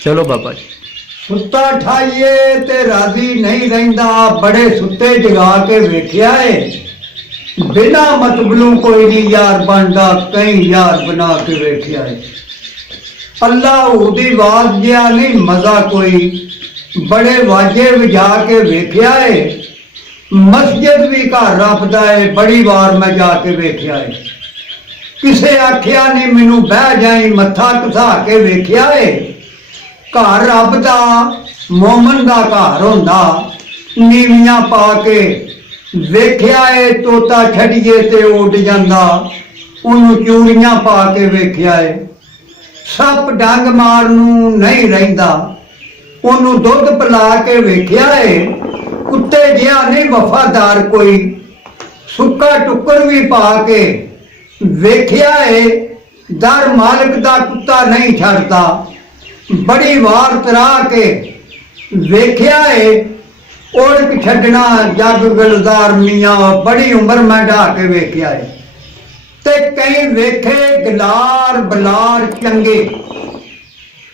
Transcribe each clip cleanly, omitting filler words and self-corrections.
चलो बाबा जी। सुत्ता ठाइए ते राजी नहीं रहिंदा, बड़े सुत्ते जगा के वेख्या है। बिना मतबलों कोई नहीं यार बनदा, कई यार बना के वेख्या है। अल्लाह उदी वाज गया नहीं मजा कोई, बड़े वाजे वजा के वेख्या है। मस्जिद भी घर रखदा है, बड़ी बार मैं जाके वेख्या है। किसे आख्या नहीं मैनू बह जाई, मत्था घसा के वेख्या है। घर रब दा मोमन दा घर होंदा, नीवियां पा के वेख्या है। तोता छड़िए ते उड़ जांदा, उन्हों चूड़ियां पा के वेख्या है। सप डंग मारनू नहीं रहिंदा, उन्हों दुध पिला के वेख्या है। कुत्ते जिहा नहीं वफादार कोई, सुक्का टुक्कर भी पा के वेख्या है। दर मालिक दा कुत्ता नहीं छड़ता, बड़ी वार तरा के वेख्या है। उड़क छड़ना जग गलदार मियाँ, बड़ी उम्र मैं ढा के वेख्या है। ते कई वेखे गलार बलार चंगे,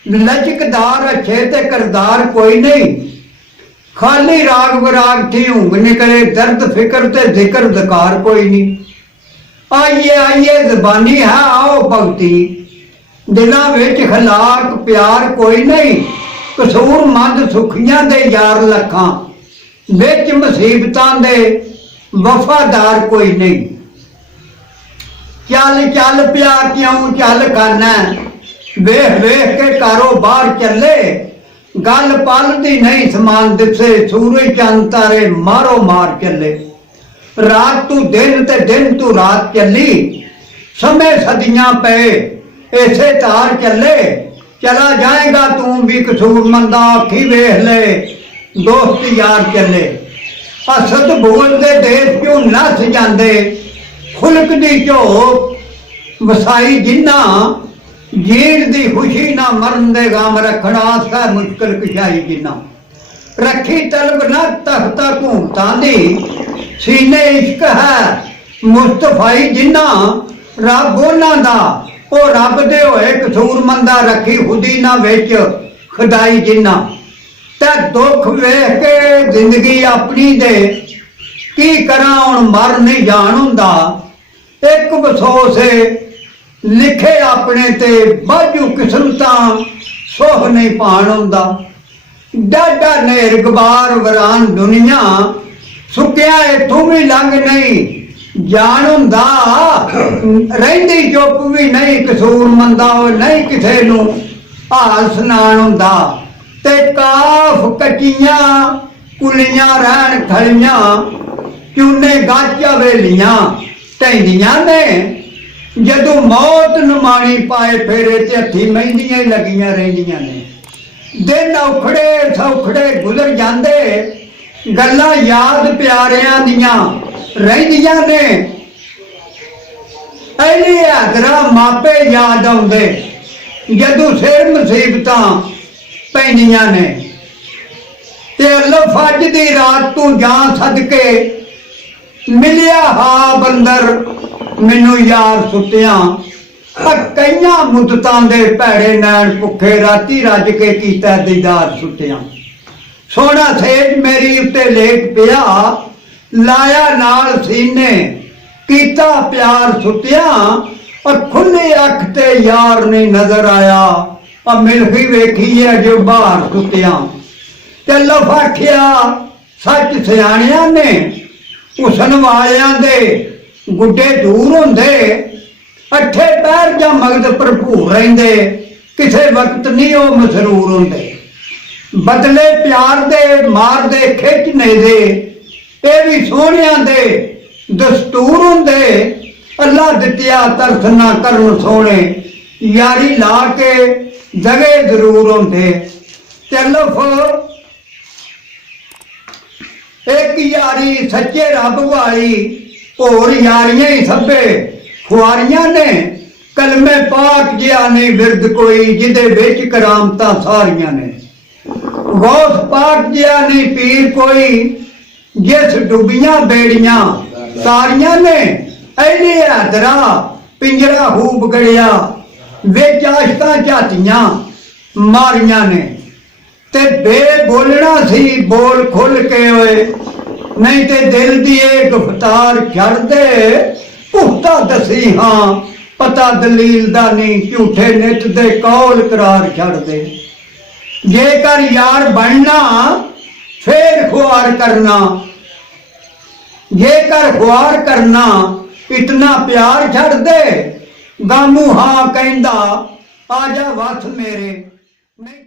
लचकदार अच्छे ते करदार कोई नहीं। खाली राग बराग थी ऊँग निकले, दर्द फिक्र ते जिक्र दकार कोई नहीं। आइए आइए जबानी है आओ भगती, दिलों विच खलाक प्यार कोई नहीं। कसूर मंद सुखियां दे यार लखां, विच मुसीबतां दे वफादार कोई नहीं। चल चल पिया क्यों चल खाना, वेख वेख के कारोबार चले। गल पल दी नहीं समान दिसे, सूरज चंद तारे मारो मार चले। रात तू दिन ते दिन तू रात चली, समय सदियां पे ऐसे तार चले। चला जाएगा तू भी कसूर मंदा, आखी वेख ले दोस्त यार चले। असद बोलते देश क्यों नस जाते, खुलक दी झोक वसाई जिन्ना। जीण दी खुशी ना मरन दे गम रखना, आसा मुश्किल कशाई जिन्ना। रखी तलब न तख्ता घूमता दी, सीने इश्क है मुस्तफाई जिन्ना। रब उन्हां दा ओ रब दे होए कसूर मंदा, रखी खुदी ना विच खुदाई जिन्ना। ते दुख वेख के जिंदगी अपनी दे, की करा हुण मर नहीं जान हुंदा। एक बसोस लिखे अपने ते, बाजू किस्मतां सोह नहीं पान हुंदा। डाडा नेर गबार वरान दुनिया, सुकिया इथों भी लंघ नहीं जान हुंदा। रहिंदी चुप भी नहीं कसूर मंदा, नहीं किसे नू हाल सुनान हुंदा। ते काफ कच्चियां कुलियां रहन खलियां, चूने गाच हवेलियां ढैंदियां ने। जदों मौत नमाणी पाए फेरे ते हथी मेहंदियां ही लगियां रहिंदियां ने। दिन औखड़े सौखड़े गुजर जांदे, गल्लां याद प्यारियां दियां रहिंदियां ने। ऐली हादरा मापे याद आउंदे, जदों सिर मुसीबतां पैंदियां ने। ते अल्लाह फज दी रात तू जां सदके, मिलिया हा बंदर मैनू यार सुत्तियां। कईयां मुद्दतां दे भैड़े नैन भुखे, राती रज के कीता दीदार सुत्तियां। सोना सेज मेरी उत्ते लेट पिया, लाया नाल सीने कीता प्यार सुत्तियां। खुली अख ते यार नहीं नजर आया, मिलखी वेखी है जो बाहर सुत्तियां। ते लफाखिया सच सियाणियां ने, हुसन वालियां दे गुड्डे दूर होंदे। अठे पैर जां मगद भरपूर रहिंदे, किसे वक्त नहीं वो मसरूर होंदे। बदले प्यार दे मार दे खिंचने दे, ये भी सोहणियां दे दस्तूर होंदे। अल्लाह दित्तिया तरस ना करन सोहणे, यारी ला के दगे जरूर होंदे। चलफ एक यारी सच्चे रब वाली, होर यारियां ही सभे खुआरियां ने। कलमे पाक जिहा नहीं विरद कोई, जिदे विच करामतां सारियां ने। गौस पाक जिहा नहीं पीर कोई, जिस डुबियां बेड़ियां सारियां ने। ऐली हैदरा पिंजरा खूब गड़िया, विच आशकां झातियां ਮਾਰੀਆਂ ਨੇ ਤੇ ਬੇ ਬੋਲਣਾ ਸੀ ਬੋਲ ਖੁੱਲ ਕੇ ਓਏ, ਨਹੀਂ ਤੇ ਦਿਲ ਦੀ ਇਹ ਗੁਫਤਾਰ ਛੱਡ ਦੇ। ਪੁਖਤਾ ਦਸੀ ਹਾਂ ਪਤਾ ਦਲੀਲ ਦਾ ਨਹੀਂ, ਝੂਠੇ ਨਿਤ ਦੇ ਕੌਲ ਕਰਾਰ ਛੱਡ ਦੇ। ਜੇਕਰ ਯਾਰ ਬਣਨਾ ਫੇਰ ਖੁਆਰ ਕਰਨਾ, ਜੇਕਰ ਖੁਆਰ ਕਰਨਾ ਇਤਨਾ ਪਿਆਰ ਛੱਡ ਦੇ। ਗਾਮੂ ਹਾਂ ਕਹਿੰਦਾ ਆ ਜਾ ਵਸ ਮੇਰੇ, ਨਹੀਂ